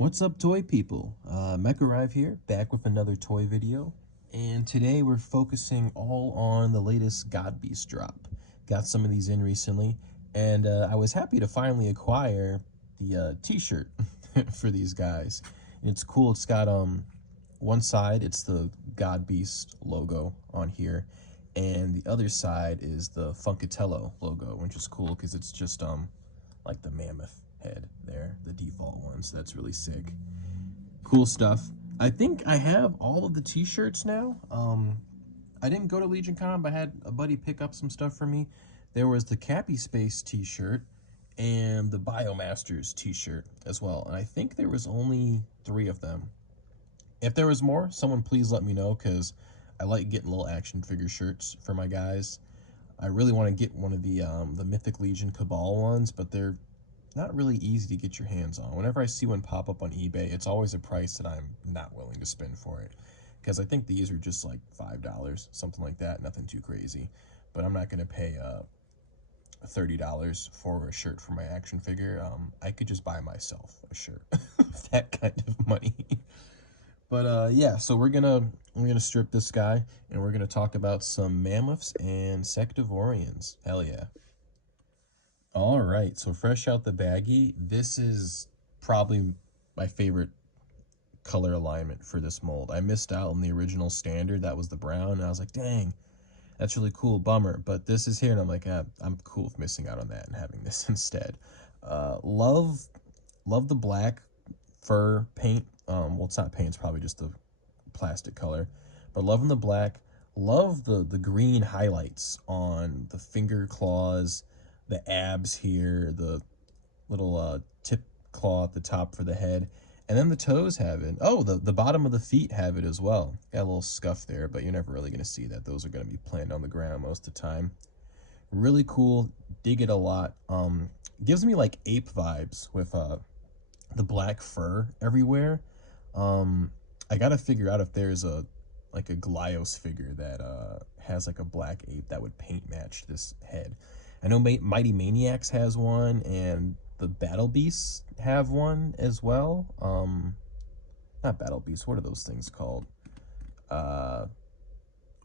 What's up, toy people? Mech Arrive here, back with another toy video. And today we're focusing all on the latest GODBEAST drop. Got some of these in recently, and I was happy to finally acquire the t-shirt for these guys. And it's cool, it's got one side, it's the GODBEAST logo on here, and the other side is the FUNKATELLO logo, which is cool because it's just like the mammoth head there, the default one, so that's really sick. Cool stuff. I think I have all of the t-shirts now. I didn't go to Legion Con, but I had a buddy pick up some stuff for me. There was the Cappy Space t-shirt and the Biomasters t-shirt as well, and I think there was only 3 of them. If there was more, someone please let me know, because I like getting little action figure shirts for my guys. I really want to get one of the Mythic Legion Cabal ones, but they're not really easy to get your hands on. Whenever I see one pop up on eBay, it's always a price that I'm not willing to spend for it, because I think these are just like $5, something like that, nothing too crazy. But I'm not going to pay $30 for a shirt for my action figure. I could just buy myself a shirt with that kind of money. But yeah, so we're gonna strip this guy, and we're gonna talk about some mammoths and Sectivorians. Hell yeah. All right, so fresh out the baggie, this is probably my favorite color alignment for this mold. I missed out on the original standard, that was the brown, and I was like, dang, that's really cool, bummer. But this is here, and I'm like, I'm cool with missing out on that and having this instead. Love the black fur paint. Well, it's not paint, it's probably just the plastic color. But loving the black, love the green highlights on the finger claws, the abs here, the little tip claw at the top for the head, and then the toes have it. Oh, the bottom of the feet have it as well. Got a little scuff there, but you're never really going to see that. Those are going to be planted on the ground most of the time. Really cool, dig it a lot. Gives me like ape vibes with the black fur everywhere. I gotta figure out if there's a Glios figure that has like a black ape that would paint match this head. I know Mighty Maniacs has one, and the Battle Beasts have one as well. Not Battle Beasts, what are those things called?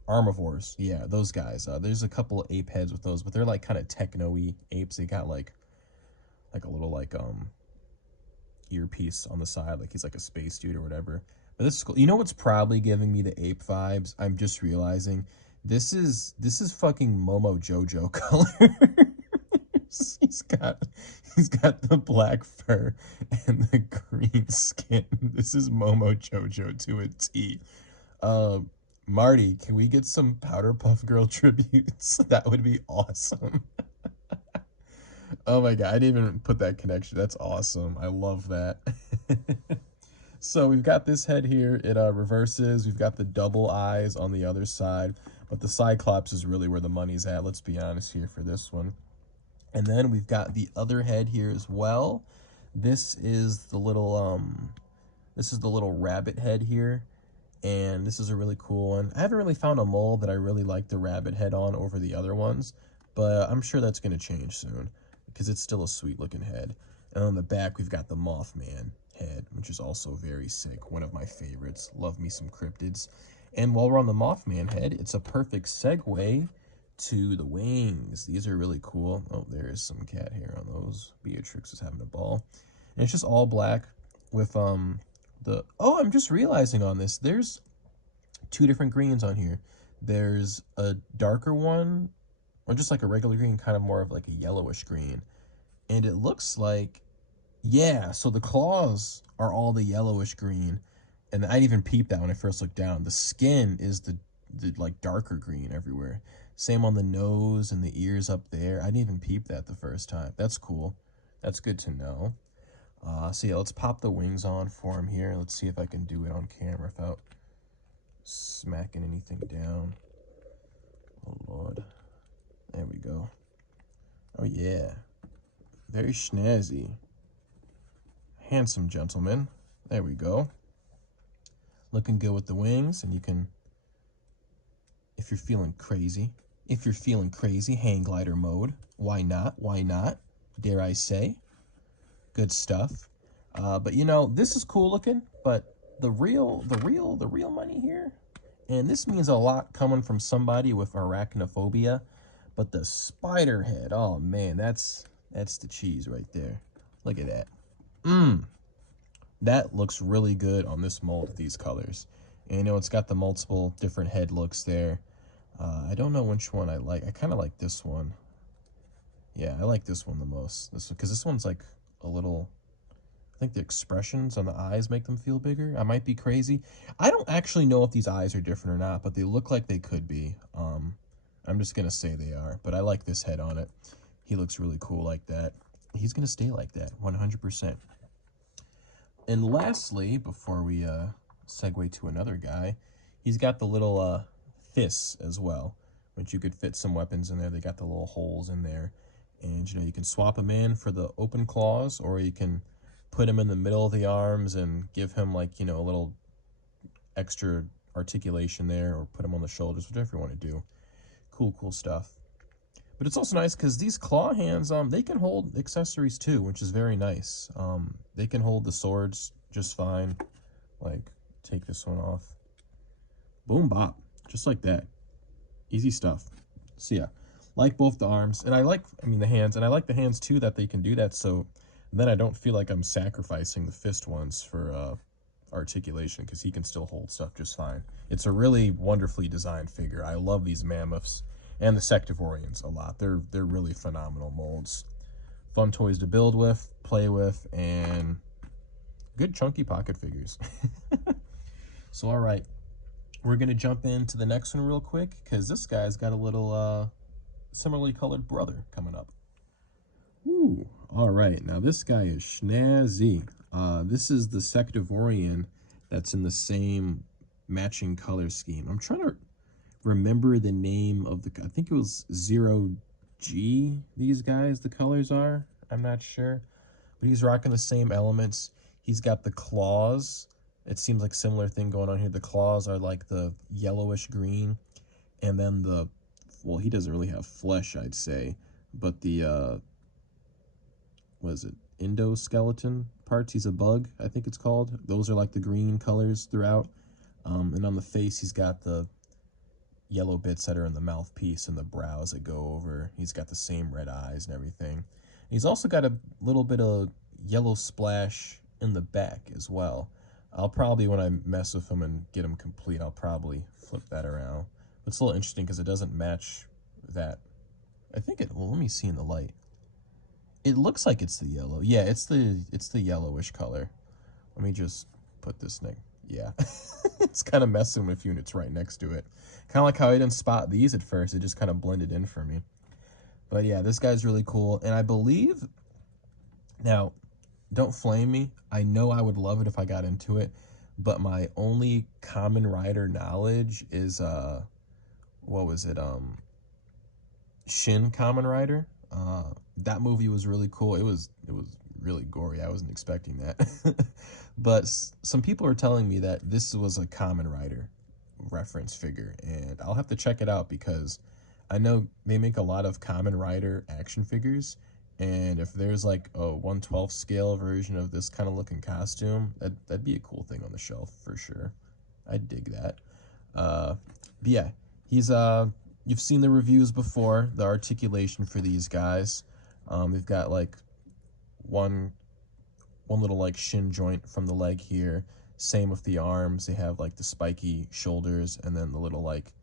Armivores, yeah, those guys. There's a couple of ape heads with those, but they're like kind of techno-y apes. They got like a little earpiece on the side, like he's like a space dude or whatever. But this is cool. You know what's probably giving me the ape vibes? I'm just realizing this is fucking Momo Jojo colors. he's got the black fur and the green skin. This is Momo Jojo to a T. Marty, can we get some Powder Puff Girl tributes? That would be awesome. Oh my god, I didn't even put that connection. That's awesome. I love that. So we've got this head here. It reverses. We've got the double eyes on the other side. But the Cyclops is really where the money's at. Let's be honest here for this one. And then we've got the other head here as well. This is the little rabbit head here. And this is a really cool one. I haven't really found a mold that I really like the rabbit head on over the other ones, but I'm sure that's going to change soon, because it's still a sweet looking head. And on the back, we've got the Mothman head, which is also very sick. One of my favorites. Love me some cryptids. And while we're on the Mothman head, it's a perfect segue to the wings. These are really cool. Oh, there is some cat hair on those. Beatrix is having a ball. And it's just all black with oh, I'm just realizing on this, there's 2 different greens on here. There's a darker one, or just like a regular green, kind of more of like a yellowish green. And it looks like, yeah, so the claws are all the yellowish green. And I didn't even peep that when I first looked down. The skin is the like darker green everywhere. Same on the nose and the ears up there. I didn't even peep that the first time. That's cool. That's good to know. So yeah, let's pop the wings on for him here. Let's see if I can do it on camera without smacking anything down. Oh Lord. There we go. Oh yeah. Very snazzy. Handsome gentleman. There we go. Looking good with the wings, and you can, if you're feeling crazy, hang glider mode. Why not? Why not? Dare I say? Good stuff. But you know, this is cool looking, but the real money here, and this means a lot coming from somebody with arachnophobia, but the spider head, oh man, that's the cheese right there. Look at that. That looks really good on this mold with these colors. And you know, it's got the multiple different head looks there. I don't know which one I like. I kind of like this one. Yeah, I like this one the most. This because this one's like a little. I think the expressions on the eyes make them feel bigger. I might be crazy. I don't actually know if these eyes are different or not, but they look like they could be. I'm just gonna say they are. But I like this head on it. He looks really cool like that. He's gonna stay like that, 100%. And lastly, before we segue to another guy, he's got the little fists as well, which you could fit some weapons in there. They got the little holes in there. And, you know, you can swap him in for the open claws, or you can put him in the middle of the arms and give him, like, you know, a little extra articulation there, or put him on the shoulders, whatever you want to do. Cool stuff. But it's also nice because these claw hands, they can hold accessories too, which is very nice. They can hold the swords just fine. Like, take this one off. Boom, bop. Just like that. Easy stuff. So yeah, like both the arms. And the hands. And I like the hands too that they can do that. So then I don't feel like I'm sacrificing the fist ones for articulation, because he can still hold stuff just fine. It's a really wonderfully designed figure. I love these mammoths. And the Sectivorians a lot. They're really phenomenal molds. Fun toys to build with, play with, and good chunky pocket figures. So all right, we're gonna jump into the next one real quick, because this guy's got a little similarly colored brother coming up. Ooh, all right, now this guy is snazzy. This is the Sectivorian that's in the same matching color scheme. I'm trying to remember the name of I think it was 0G, these guys, the colors are. I'm not sure. But he's rocking the same elements. He's got the claws. It seems like similar thing going on here. The claws are like the yellowish green. And then well, he doesn't really have flesh, I'd say. But the, what is it? Endoskeleton parts. He's a bug, I think it's called. Those are like the green colors throughout. And on the face, he's got the yellow bits that are in the mouthpiece and the brows that go over. He's got the same red eyes and everything. And he's also got a little bit of yellow splash in the back as well. I'll probably, when I mess with him and get him complete, I'll probably flip that around. But it's a little interesting because it doesn't match that. I think well, let me see in the light. It looks like it's the yellow. Yeah, it's the yellowish color. Let me just put this thing. Yeah, it's kind of messing with you and it's right next to it. Kind of like how I didn't spot these at first. It just kind of blended in for me. But yeah, this guy's really cool. And I believe, now, don't flame me. I know I would love it if I got into it. But my only Kamen Rider knowledge is, what was it? Shin Kamen Rider. That movie was really cool. It was really gory. I wasn't expecting that. But some people are telling me that this was a Kamen Rider reference figure, and I'll have to check it out because I know they make a lot of Kamen Rider action figures, and if there's like a 1/12 scale version of this kind of looking costume, that'd be a cool thing on the shelf for sure. I'd dig that. But yeah, he's you've seen the reviews before, the articulation for these guys. They've got like one little like shin joint from the leg here. Same with the arms. They have like the spiky shoulders and then the little like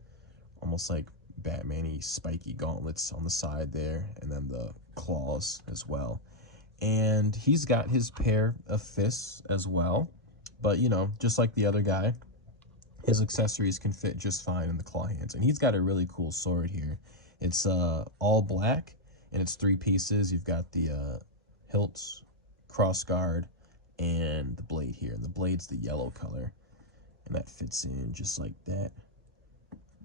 almost like Batman-y spiky gauntlets on the side there, and then the claws as well. And he's got his pair of fists as well. But you know, just like the other guy, his accessories can fit just fine in the claw hands. And he's got a really cool sword here. It's all black and it's 3 pieces. You've got the hilts, cross guard, and the blade here. And the blade's the yellow color. And that fits in just like that.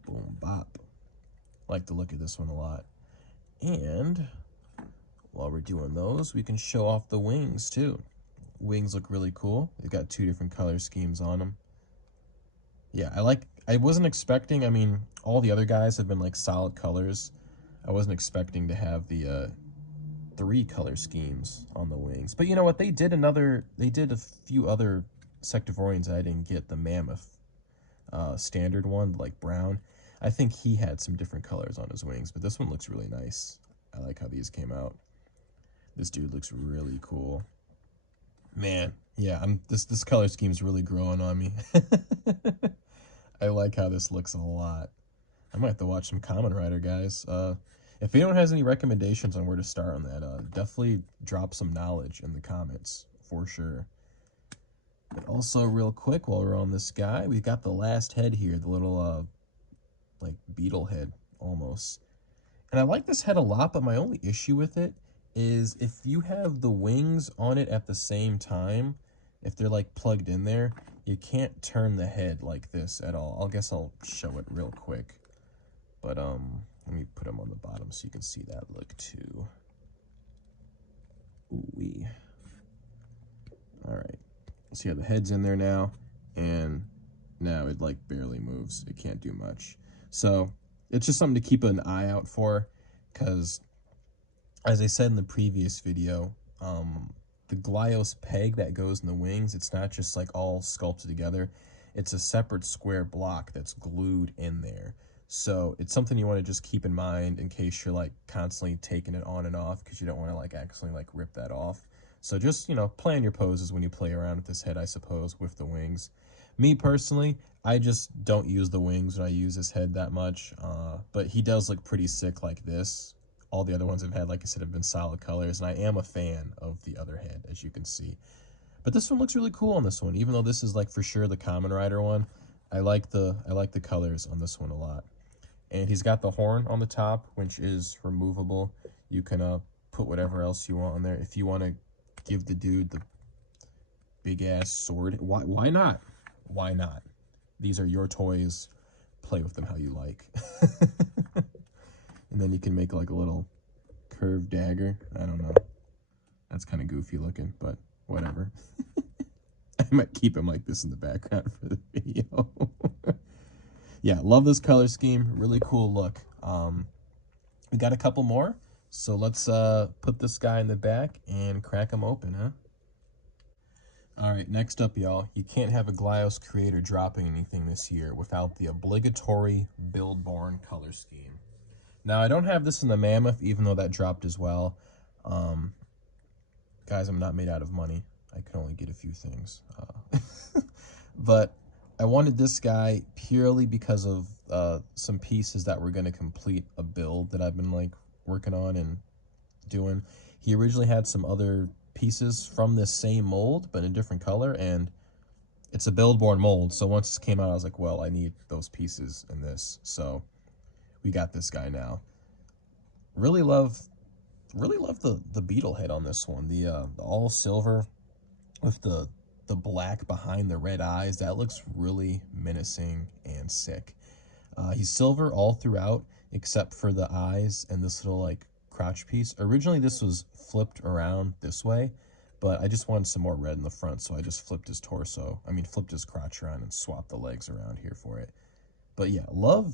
Boom, bop. Like the look of this one a lot. And while we're doing those, we can show off the wings too. Wings look really cool. They've got 2 different color schemes on them. Yeah, I wasn't expecting, I mean, all the other guys have been like solid colors. I wasn't expecting to have the 3 color schemes on the wings. But you know what? They did a few other Sectivorians I didn't get. The Mammoth standard one, like brown. I think he had some different colors on his wings, but this one looks really nice. I like how these came out. This dude looks really cool. Man, yeah, this color scheme's really growing on me. I like how this looks a lot. I might have to watch some Kamen Rider, guys. If anyone has any recommendations on where to start on that, definitely drop some knowledge in the comments, for sure. But also, real quick, while we're on this guy, we got the last head here, the little, like, beetle head, almost. And I like this head a lot, but my only issue with it is if you have the wings on it at the same time, if they're, like, plugged in there, you can't turn the head like this at all. I guess I'll show it real quick. But, let me put them on the bottom so you can see that look, too. Ooh-wee. Alright. So, yeah, the head's in there now, and now it, like, barely moves. It can't do much. So, it's just something to keep an eye out for, because, as I said in the previous video, the Glyos peg that goes in the wings, it's not just, like, all sculpted together. It's a separate square block that's glued in there. So it's something you want to just keep in mind in case you're, like, constantly taking it on and off, because you don't want to, like, accidentally, like, rip that off. So just, you know, plan your poses when you play around with this head, I suppose, with the wings. Me, personally, I just don't use the wings when I use this head that much, but he does look pretty sick like this. All the other ones I've had, like I said, have been solid colors, and I am a fan of the other head, as you can see. But this one looks really cool on this one, even though this is, like, for sure the Kamen Rider one. I like the colors on this one a lot. And he's got the horn on the top, which is removable. You can put whatever else you want on there. If you want to give the dude the big-ass sword, why not? Why not? These are your toys. Play with them how you like. And then you can make, like, a little curved dagger. I don't know. That's kind of goofy looking, but whatever. I might keep him like this in the background for the video. Yeah, love this color scheme. Really cool look. We got a couple more, so let's put this guy in the back and crack him open, huh? All right, next up, y'all. You can't have a Glyos creator dropping anything this year without the obligatory buildborn color scheme. Now, I don't have this in the Mammoth, even though that dropped as well. Guys, I'm not made out of money. I can only get a few things. But I wanted this guy purely because of some pieces that were going to complete a build that I've been, like, working on and doing. He originally had some other pieces from this same mold, but in a different color, and it's a buildborn mold. So once this came out, I was like, well, I need those pieces in this. So we got this guy now. Really love the beetle head on this one. The all silver with the black behind the red eyes. That looks really menacing and sick. He's silver all throughout except for the eyes and this little, like, crotch piece. Originally this was flipped around this way, but I just wanted some more red in the front, so I just flipped his flipped his crotch around and swapped the legs around here for it. But yeah, love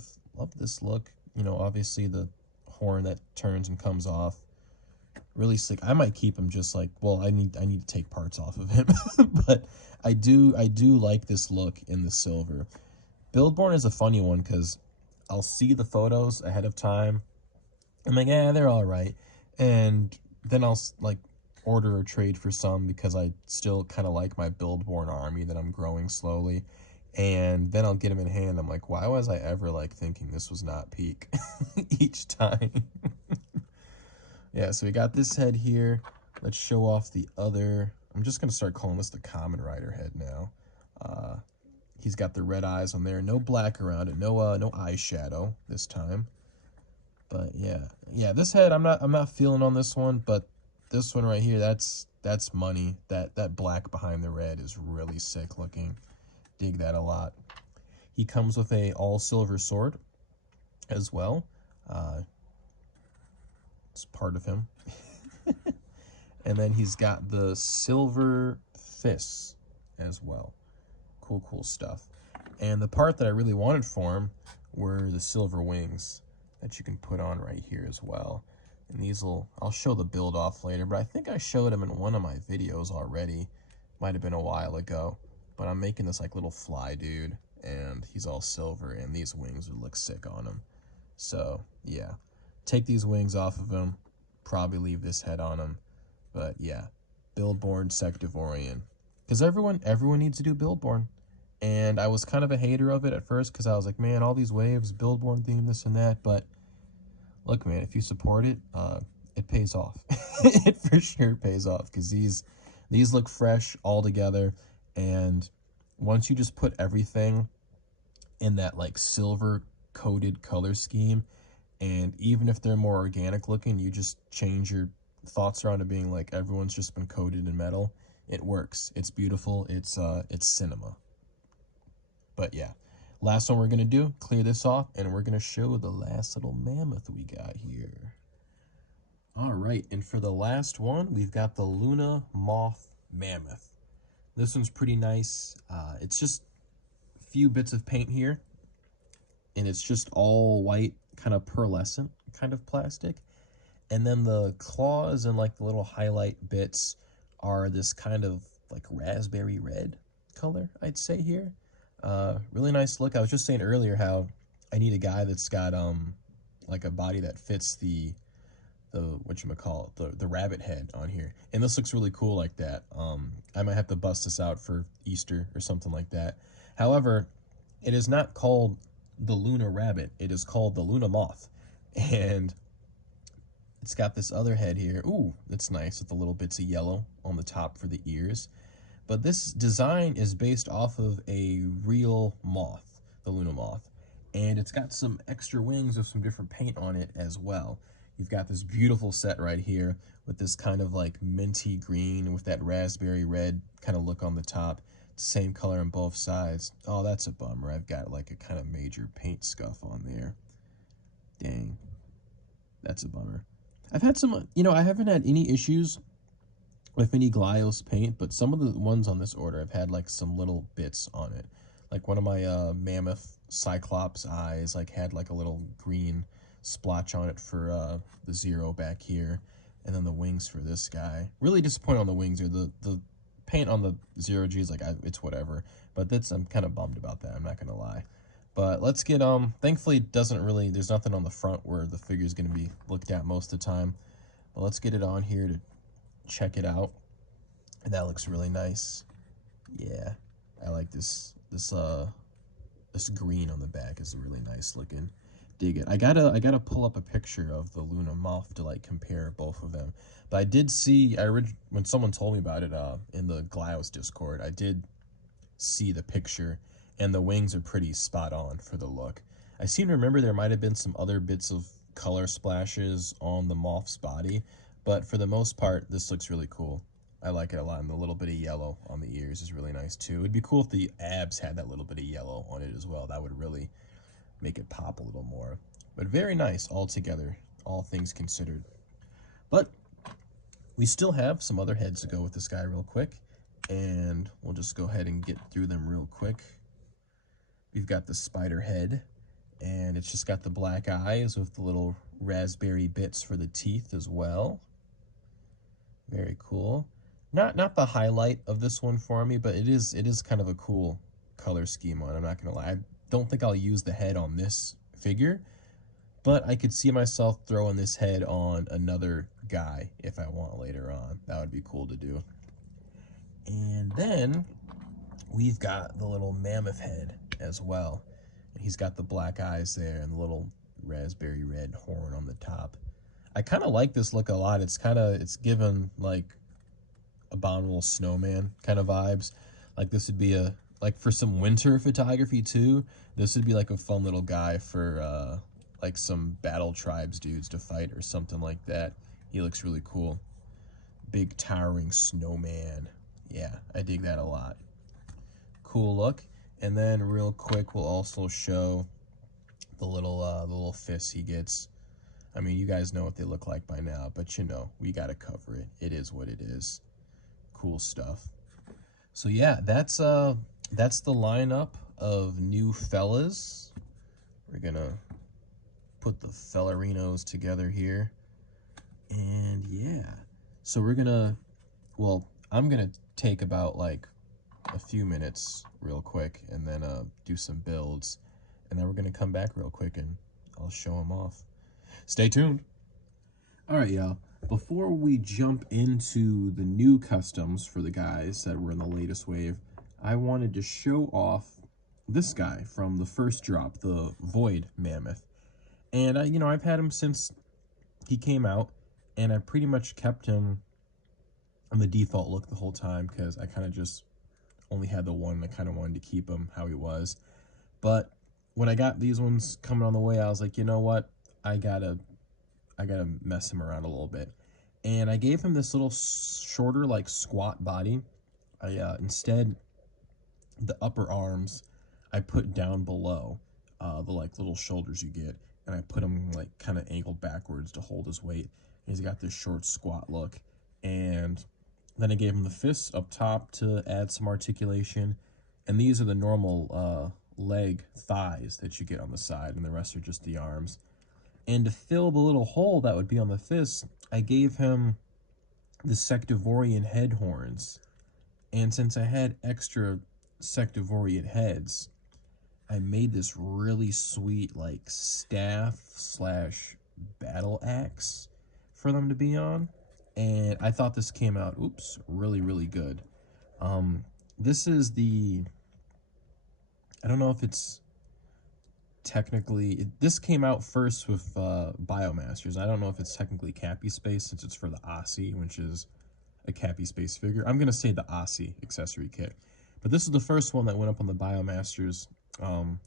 this look. You know, obviously the horn that turns and comes off. Really sick. I might keep him just like, well, I need to take parts off of him. But I do like this look in the silver. Buildborn is a funny one because I'll see the photos ahead of time. I'm like, they're all right. And then I'll, like, order or trade for some because I still kind of like my Buildborn army that I'm growing slowly. And then I'll get them in hand. I'm like, why was I ever, like, thinking this was not peak each time? Yeah, so we got this head here. Let's show off the other. I'm just going to start calling this the Kamen Rider head now. He's got the red eyes on there. No black around it. No eyeshadow this time. But yeah, this head I'm not feeling on this one, but this one right here, that's money. That black behind the red is really sick looking. Dig that a lot. He comes with a all silver sword as well. It's part of him. And then he's got the silver fists as well. Cool stuff. And the part that I really wanted for him were the silver wings that you can put on right here as well. And these will, I'll show the build off later, but I think I showed him in one of my videos already. Might have been a while ago. But I'm making this like little fly dude, and he's all silver, and these wings would look sick on him. So, yeah. Take these wings off of him, probably leave this head on him. But yeah, buildborn Sectivorian. Because everyone needs to do buildborn. And I was kind of a hater of it at first, because I was like, man, all these waves, buildborn theme, this and that, but look, man, if you support it, it pays off. It for sure pays off, because these look fresh all together, and once you just put everything in that like silver coated color scheme, and even if they're more organic looking, you just change your thoughts around to being like everyone's just been coated in metal. It works. It's beautiful. It's cinema. But yeah, last one we're gonna do, clear this off, and we're gonna show the last little mammoth we got here. All right, and for the last one, we've got the Luna Moth Mammoth. This one's pretty nice. It's just a few bits of paint here, and it's just all white, kind of pearlescent kind of plastic. And then the claws and like the little highlight bits are this kind of like raspberry red color, I'd say here. Really nice look. I was just saying earlier how I need a guy that's got like a body that fits the whatchamacallit, the rabbit head on here. And this looks really cool like that. I might have to bust this out for Easter or something like that. However, it is not called the Luna Rabbit. It is called the Luna Moth. And it's got this other head here. Ooh, that's nice with the little bits of yellow on the top for the ears. But this design is based off of a real moth, the Luna Moth. And it's got some extra wings with some different paint on it as well. You've got this beautiful set right here with this kind of like minty green with that raspberry red kind of look on the top. Same color on both sides. Oh, that's a bummer. I've got like a kind of major paint scuff on there. Dang. That's a bummer. I've had some, I haven't had any issues with any Glios paint, but some of the ones on this order have had like some little bits on it. Like one of my mammoth cyclops eyes like had like a little green splotch on it for the zero back here, and then the wings for this guy. Really disappointed on the wings here. The paint on the zero G is like it's whatever, but I'm kind of bummed about that. I'm not gonna lie. But let's get thankfully it doesn't really, there's nothing on the front where the figure is gonna be looked at most of the time. But let's get it on here to check it out. And that looks really nice. Yeah, I like this green on the back is really nice looking. Dig it. I gotta pull up a picture of the Luna Moth to like compare both of them. But I did see, when someone told me about it in the Glios Discord, I did see the picture, and the wings are pretty spot on for the look. I seem to remember there might have been some other bits of color splashes on the Moth's body, but for the most part, this looks really cool. I like it a lot, and the little bit of yellow on the ears is really nice too. It'd be cool if the abs had that little bit of yellow on it as well. That would really make it pop a little more. But very nice altogether, all things considered. But we still have some other heads to go with this guy real quick, and we'll just go ahead and get through them real quick. We've got the spider head, and it's just got the black eyes with the little raspberry bits for the teeth as well. Very cool. Not the highlight of this one for me, but it is kind of a cool color scheme on it. I'm not gonna lie. I don't think I'll use the head on this figure, but I could see myself throwing this head on another guy if I want later on. That would be cool to do. And then we've got the little mammoth head as well. He's got the black eyes there and the little raspberry red horn on the top. I kind of like this look a lot. It's given like Abominable Snowman kind of vibes. Like this would be like for some winter photography too. This would be like a fun little guy for like some battle tribes dudes to fight or something like that. He looks really cool. Big towering snowman. Yeah, I dig that a lot. Cool look. And then real quick, we'll also show the little fists he gets. I mean, you guys know what they look like by now, but we gotta cover it. It is what it is. Cool stuff. So yeah, that's the lineup of new fellas. We're gonna put the fellarinos together here. And yeah, so well, I'm gonna take about like a few minutes real quick and then do some builds. And then we're gonna come back real quick and I'll show them off. Stay tuned. All right, y'all. Before we jump into the new customs for the guys that were in the latest wave, I wanted to show off this guy from the first drop, the Void Mammoth. And, I've had him since he came out, and I pretty much kept him on the default look the whole time because I kind of just only had the one. I kind of wanted to keep him how he was. But when I got these ones coming on the way, I was like, you know what? I gotta mess him around a little bit. And I gave him this little shorter, like squat body. Instead, the upper arms I put down below the like little shoulders you get, and I put him like kind of angled backwards to hold his weight. And he's got this short squat look, and then I gave him the fists up top to add some articulation, and these are the normal leg thighs that you get on the side, and the rest are just the arms. And to fill the little hole that would be on the fist, I gave him the Sectivorian head horns. And since I had extra Sectivorian heads, I made this really sweet like staff slash battle axe for them to be on. And I thought this came out, really, really good. This is I don't know if it's technically, this came out first with Biomasters. I don't know if it's technically Cappy Space since it's for the Aussie, which is a Cappy Space figure. I'm going to say the Aussie accessory kit. But this is the first one that went up on the Biomasters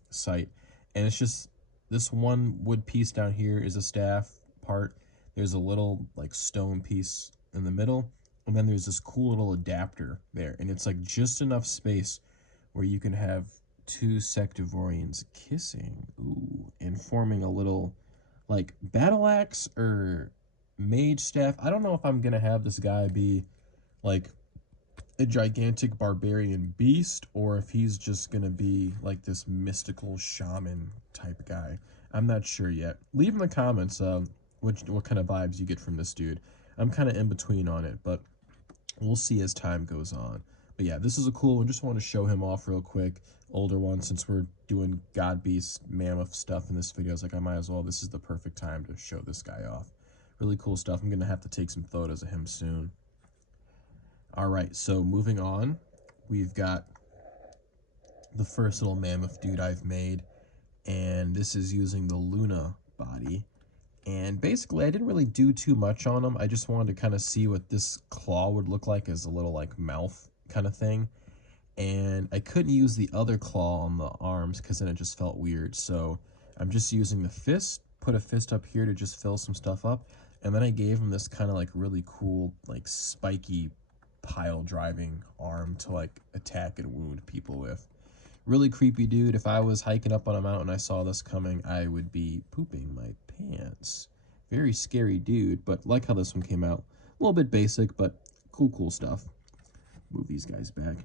site. And it's just, this one wood piece down here is a staff part. There's a little like stone piece in the middle. And then there's this cool little adapter there. And it's like just enough space where you can have two Sectivorians kissing, and forming a little like battle axe or mage staff. I don't know if I'm gonna have this guy be like a gigantic barbarian beast or if he's just gonna be like this mystical shaman type guy. I'm not sure yet. Leave in the comments what kind of vibes you get from this dude. I'm kind of in between on it, but we'll see as time goes on. But yeah, this is a cool one. Just want to show him off real quick. Older one, since we're doing GODBEAST Mammoth stuff in this video. I was like, I might as well. This is the perfect time to show this guy off. Really cool stuff. I'm going to have to take some photos of him soon. All right, so moving on. We've got the first little mammoth dude I've made. And this is using the Luna body. And basically, I didn't really do too much on him. I just wanted to kind of see what this claw would look like as a little like mouth kind of thing. And I couldn't use the other claw on the arms because then it just felt weird. So I'm just using the fist, put a fist up here to just fill some stuff up. And then I gave him this kind of like really cool, like spiky pile driving arm to like attack and wound people with. Really creepy dude. If I was hiking up on a mountain and I saw this coming, I would be pooping my pants. Very scary dude, but like how this one came out. A little bit basic, but cool stuff. Move these guys back.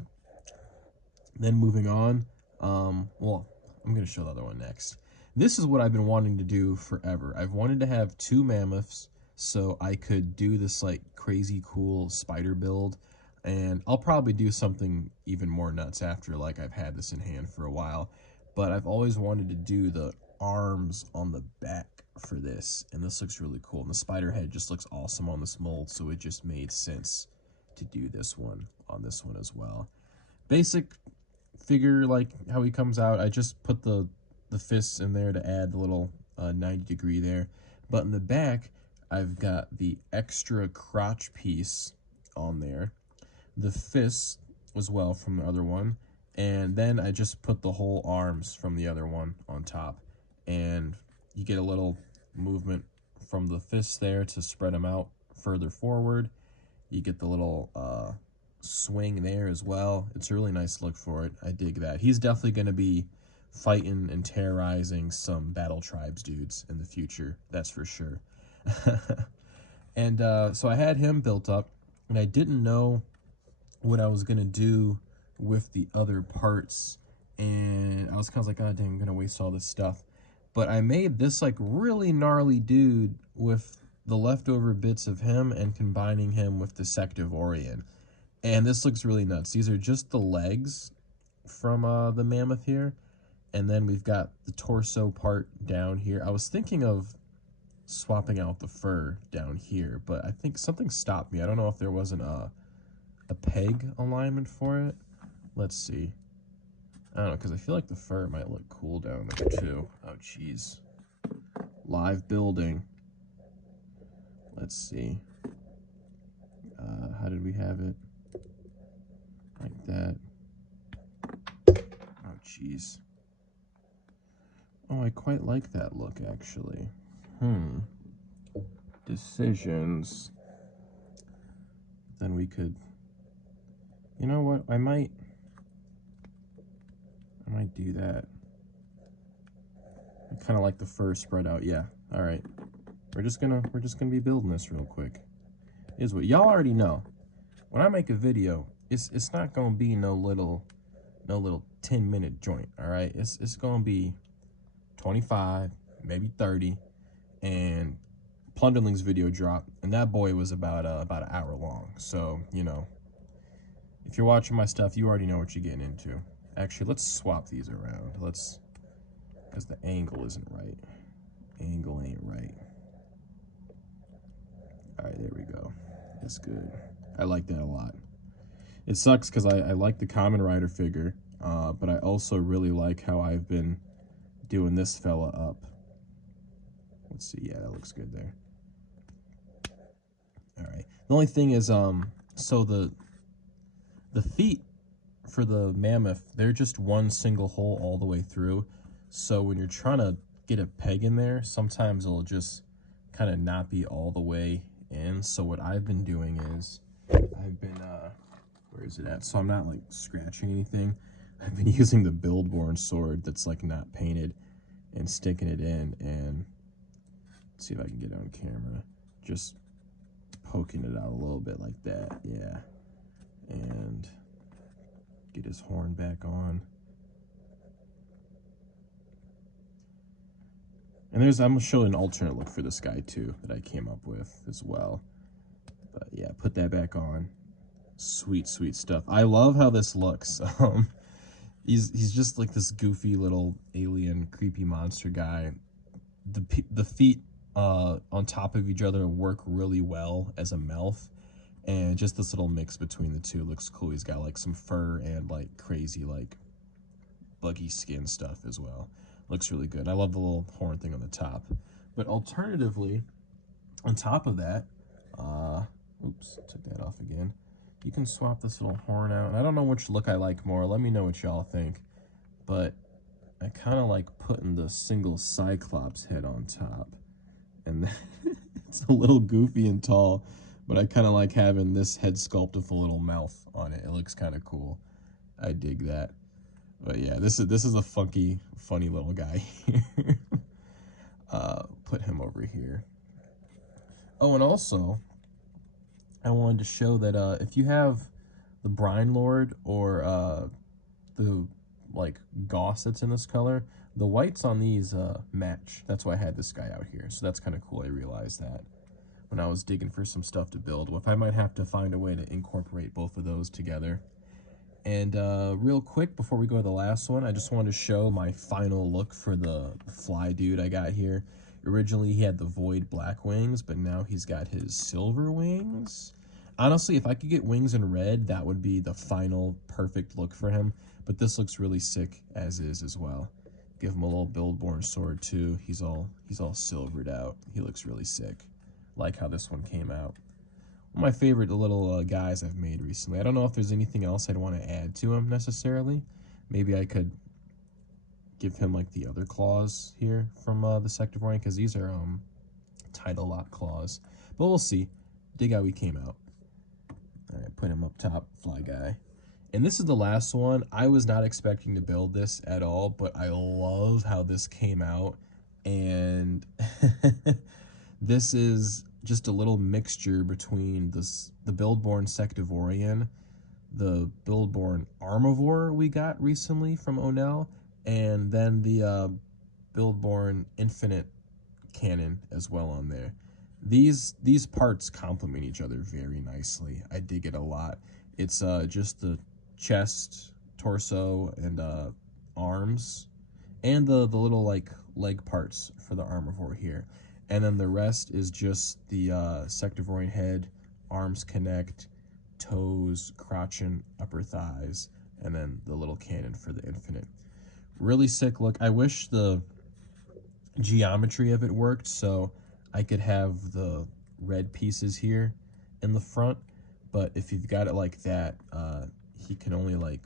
Then moving on, well, I'm going to show the other one next. This is what I've been wanting to do forever. I've wanted to have two mammoths so I could do this like crazy cool spider build. And I'll probably do something even more nuts after like I've had this in hand for a while. But I've always wanted to do the arms on the back for this. And this looks really cool. And the spider head just looks awesome on this mold. So it just made sense to do this one on this one as well. Basic figure like how he comes out. I just put the fists in there to add the little 90 degree there. But in the back, I've got the extra crotch piece on there. The fists as well from the other one, and then I just put the whole arms from the other one on top, and you get a little movement from the fists there to spread them out further forward. You get the little swing there as well. It's a really nice look for it. I dig that. He's definitely going to be fighting and terrorizing some battle tribes dudes in the future, that's for sure. And so I had him built up, and I didn't know what I was gonna do with the other parts, and I was kind of like, God dang, I'm gonna waste all this stuff. But I made this like really gnarly dude with the leftover bits of him and combining him with the Sectivorian. And this looks really nuts. These are just the legs from the mammoth here. And then we've got the torso part down here. I was thinking of swapping out the fur down here, but I think something stopped me. I don't know if there wasn't a peg alignment for it. Let's see. I don't know, because I feel like the fur might look cool down there too. Oh, jeez. Live building. Let's see. How did we have it? Like that. Oh, jeez. Oh, I quite like that look, actually. Decisions. Then we could... You know what? I might do that. I kind of like the fur spread out. Yeah. All right. We're just gonna be building this real quick. Is what y'all already know. When I make a video, it's not gonna be no little 10-minute joint. All right. It's gonna be 25, maybe 30, and Plunderling's video dropped, and that boy was about an hour long. So you know, if you're watching my stuff, you already know what you're getting into. Actually, let's swap these around. Let's, because the angle isn't right. Angle ain't right. All right, there we go. That's good. I like that a lot. It sucks because I like the Kamen Rider figure, but I also really like how I've been doing this fella up. Let's see. Yeah, that looks good there. All right. The only thing is, so the feet for the mammoth, they're just one single hole all the way through. So when you're trying to get a peg in there, sometimes it'll just kind of not be all the way in. So what I've been doing is I've been, where is it at? So I'm not like scratching anything. I've been using the buildborn sword that's like not painted and sticking it in, and let's see if I can get it on camera. Just poking it out a little bit like that. Yeah. And get his horn back on. And I'm gonna show an alternate look for this guy too that I came up with as well. But yeah, put that back on. Sweet, sweet stuff. I love how this looks. He's just like this goofy little alien, creepy monster guy. The feet on top of each other work really well as a mouth. And just this little mix between the two looks cool. He's got like some fur and like crazy like buggy skin stuff as well. Looks really good. I love the little horn thing on the top. But alternatively, on top of that, oops, took that off again. You can swap this little horn out. And I don't know which look I like more. Let me know what y'all think. But I kind of like putting the single Cyclops head on top. And it's a little goofy and tall, but I kind of like having this head sculpt with a little mouth on it. It looks kind of cool. I dig that. But yeah, this is a funky, funny little guy here. Put him over here. Oh, and also, I wanted to show that if you have the Brine Lord or the like Goss that's in this color, the whites on these match. That's why I had this guy out here. So that's kind of cool. I realized that when I was digging for some stuff to build. Well, if I might have to find a way to incorporate both of those together. And real quick, before we go to the last one, I just wanted to show my final look for the fly dude I got here. Originally, he had the void black wings, but now he's got his silver wings. Honestly, if I could get wings in red, that would be the final perfect look for him. But this looks really sick as is as well. Give him a little buildborn sword too. He's all silvered out. He looks really sick. Like how this one came out. One of my favorite little guys I've made recently. I don't know if there's anything else I'd want to add to him necessarily. Maybe I could give him like the other claws here from the Sectivorian, because these are title lock claws. But we'll see. Dig how he came out. All right, put him up top, fly guy. And this is the last one. I was not expecting to build this at all, but I love how this came out. And this is just a little mixture between the buildborn Sectivorian, the buildborn Armivore we got recently from Onell, and then the buildborn Infinite Cannon as well on there. These parts complement each other very nicely. I dig it a lot. It's just the chest, torso, and arms, and the little like leg parts for the armivore here, and then the rest is just the Sectivorian head, arms connect, toes, crotch and upper thighs, and then the little cannon for the infinite. Really sick look. I wish the geometry of it worked so I could have the red pieces here in the front, but if you've got it like that, he can only like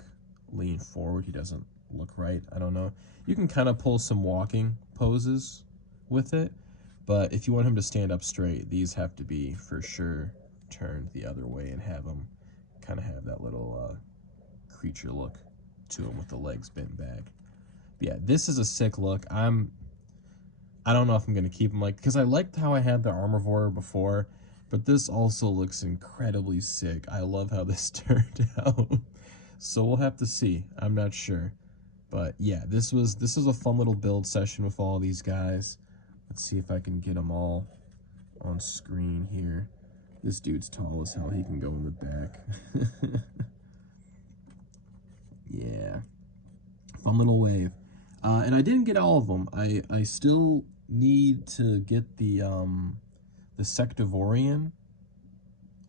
lean forward. He doesn't look right. I don't know. You can kind of pull some walking poses with it, but if you want him to stand up straight, these have to be for sure turned the other way and have him kind of have that little creature look to him with the legs bent back. But yeah, this is a sick look. I don't know if I'm gonna keep him like, because I liked how I had the armivore before, but this also looks incredibly sick. I love how this turned out. So we'll have to see. I'm not sure. But yeah, this was a fun little build session with all these guys. Let's see if I can get them all on screen here. This dude's tall as hell. He can go in the back. Yeah. Fun little wave. And I didn't get all of them. I still need to get the Sectivorian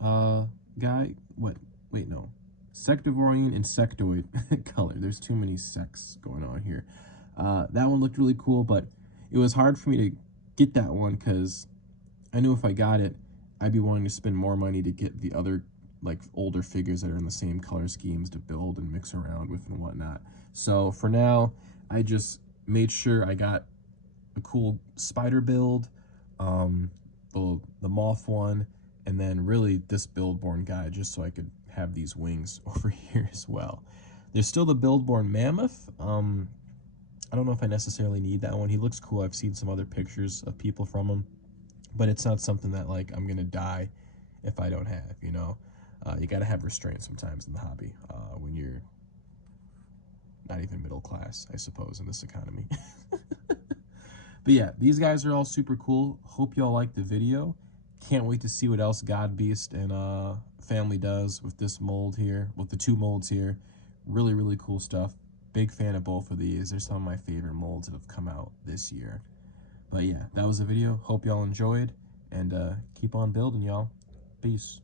guy. Wait, no. Sectivorian Insectoid color. There's too many sects going on here. That one looked really cool, but it was hard for me to get that one because I knew if I got it, I'd be wanting to spend more money to get the other like older figures that are in the same color schemes to build and mix around with and whatnot. So for now, I just made sure I got a cool spider build, the Moth one, and then really this buildborn guy, just so I could have these wings over here as well. There's still the buildborn mammoth. I don't know if I necessarily need that one. He looks cool. I've seen some other pictures of people from him, but it's not something that like I'm gonna die if I don't have, you know. You gotta have restraint sometimes in the hobby when you're not even middle class, I suppose, in this economy. But yeah, these guys are all super cool. Hope y'all liked the video. Can't wait to see what else GODBEAST and family does with this mold here, with the two molds here. Really, really cool stuff. Big fan of both of these. They're some of my favorite molds that have come out this year. But yeah, that was the video. Hope y'all enjoyed, and keep on building, y'all. Peace.